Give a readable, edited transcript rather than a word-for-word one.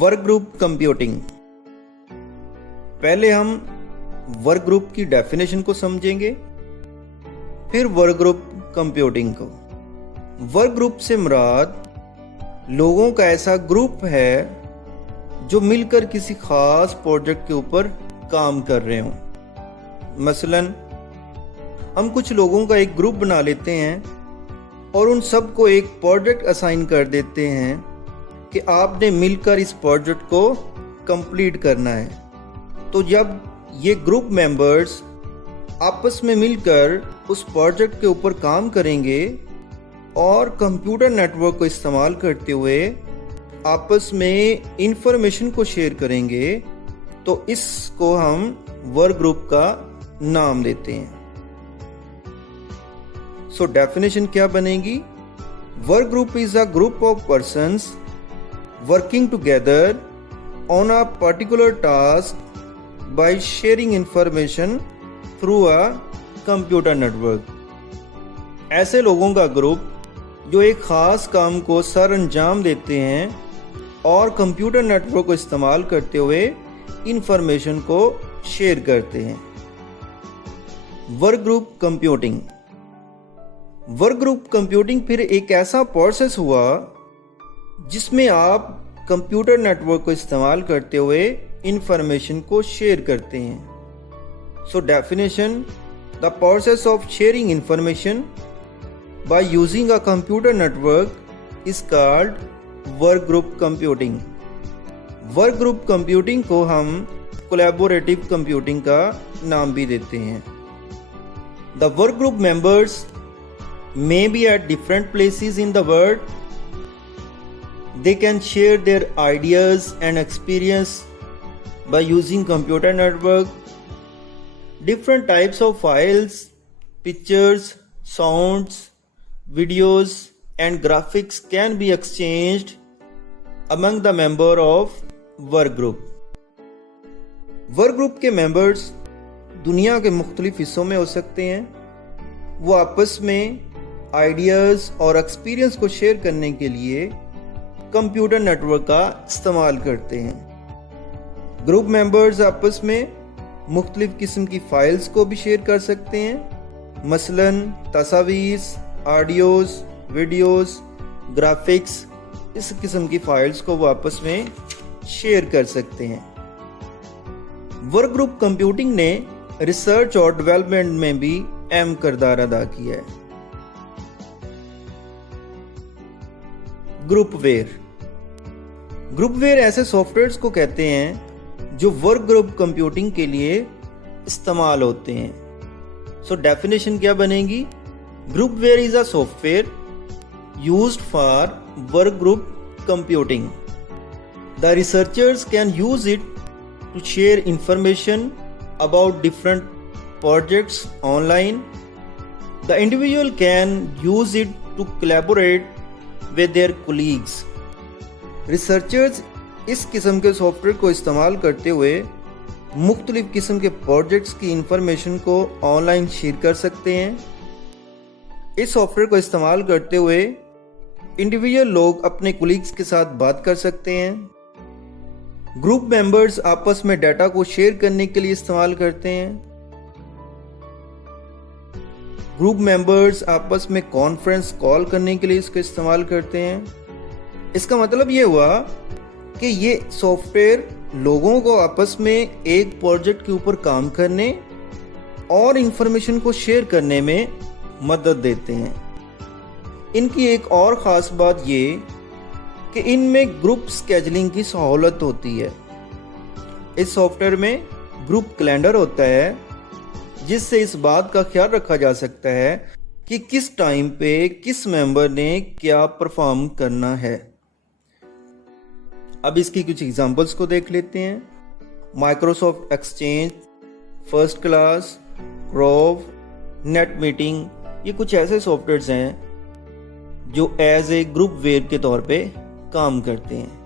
Work group computing. पहले हम work group की डेफिनेशन को समझेंगे, फिर वर्क ग्रुप कंप्यूटिंग को। वर्क ग्रुप से मुराद लोगों का ऐसा ग्रुप है जो मिलकर किसी खास प्रोजेक्ट के ऊपर काम कर रहे हों। मसलन हम कुछ लोगों का एक ग्रुप बना लेते हैं और उन सबको एक प्रोजेक्ट असाइन कर देते हैं कि आपने मिलकर इस प्रोजेक्ट को कंप्लीट करना है। तो जब ये ग्रुप मेंबर्स आपस में मिलकर उस प्रोजेक्ट के ऊपर काम करेंगे और कंप्यूटर नेटवर्क को इस्तेमाल करते हुए आपस में इंफॉर्मेशन को शेयर करेंगे, तो इसको हम वर्क ग्रुप का नाम देते हैं। सो डेफिनेशन क्या बनेगी? Work group is a group of persons working together on a particular task by sharing information through a computer network। ऐसे लोगों का ग्रुप जो एक खास काम को सर अंजाम देते हैं और कंप्यूटर नेटवर्क को इस्तेमाल करते हुए इंफॉर्मेशन को शेयर करते हैं। Work group computing. Work group computing फिर एक ऐसा प्रोसेस हुआ जिसमें आप कंप्यूटर नेटवर्क को इस्तेमाल करते हुए इंफॉर्मेशन को शेयर करते हैं। So definition, the process of sharing information by using a computer network is called work group computing. Work group computing को हम कोलैबोरेटिव कंप्यूटिंग का नाम भी देते हैं। The work group members may be at different places in the world. They can share their ideas and experience by using computer network. Different types of files, pictures, sounds, videos and graphics can be exchanged among the member of work group. Work group के members दुनिया के मुख्तलिफ हिस्सों में हो सकते हैं। वो आपस में आइडियाज़ और एक्सपीरियंस को शेयर करने के लिए कंप्यूटर नेटवर्क का इस्तेमाल करते हैं। ग्रुप मेंबर्स आपस में मुख्तलिफ किस्म की फाइल्स को भी शेयर कर सकते हैं, मसलन तस्वीर, ऑडियोज, वीडियोस, ग्राफिक्स, इस किस्म की फाइल्स को वो आपस में शेयर कर सकते हैं। वर्क ग्रुप कंप्यूटिंग ने रिसर्च और डेवलपमेंट में भी अहम किरदार अदा किया है। ग्रुपवेयर। ग्रुपवेयर ऐसे सॉफ्टवेयर्स को कहते हैं जो वर्क ग्रुप कंप्यूटिंग के लिए इस्तेमाल होते हैं। सो डेफिनेशन क्या बनेगी? Groupware is a software used for work group computing. The researchers can use it to share information about different projects online. The individual can use it to collaborate with their colleagues। Researchers इस किस्म के software को इस्तेमाल करते हुए मुख्तलिफ किस्म के प्रोजेक्ट्स की इंफॉर्मेशन को ऑनलाइन शेयर कर सकते हैं। इस सॉफ्टवेयर को इस्तेमाल करते हुए इंडिविजुअल लोग अपने कोलीग्स के साथ बात कर सकते हैं। ग्रुप मेंबर्स आपस में डाटा को शेयर करने के लिए इस्तेमाल करते हैं। ग्रुप मेंबर्स आपस में कॉन्फ्रेंस कॉल करने के लिए इसका इस्तेमाल करते हैं। इसका मतलब ये हुआ कि ये सॉफ्टवेयर लोगों को आपस में एक प्रोजेक्ट के ऊपर काम करने और इंफॉर्मेशन को शेयर करने में मदद देते हैं। इनकी एक और ख़ास बात ये कि इनमें ग्रुप स्केजुलिंग की सहूलत होती है। इस सॉफ्टवेयर में ग्रुप कैलेंडर होता है जिससे इस बात का ख्याल रखा जा सकता है कि किस टाइम पे किस मेंबर ने क्या परफॉर्म करना है। अब इसकी कुछ एग्जांपल्स को देख लेते हैं। माइक्रोसॉफ्ट एक्सचेंज, फर्स्ट क्लास, क्रोव, नेट मीटिंग, ये कुछ ऐसे सॉफ्टवेयर्स हैं जो एज ए ग्रुप वेयर के तौर पे काम करते हैं।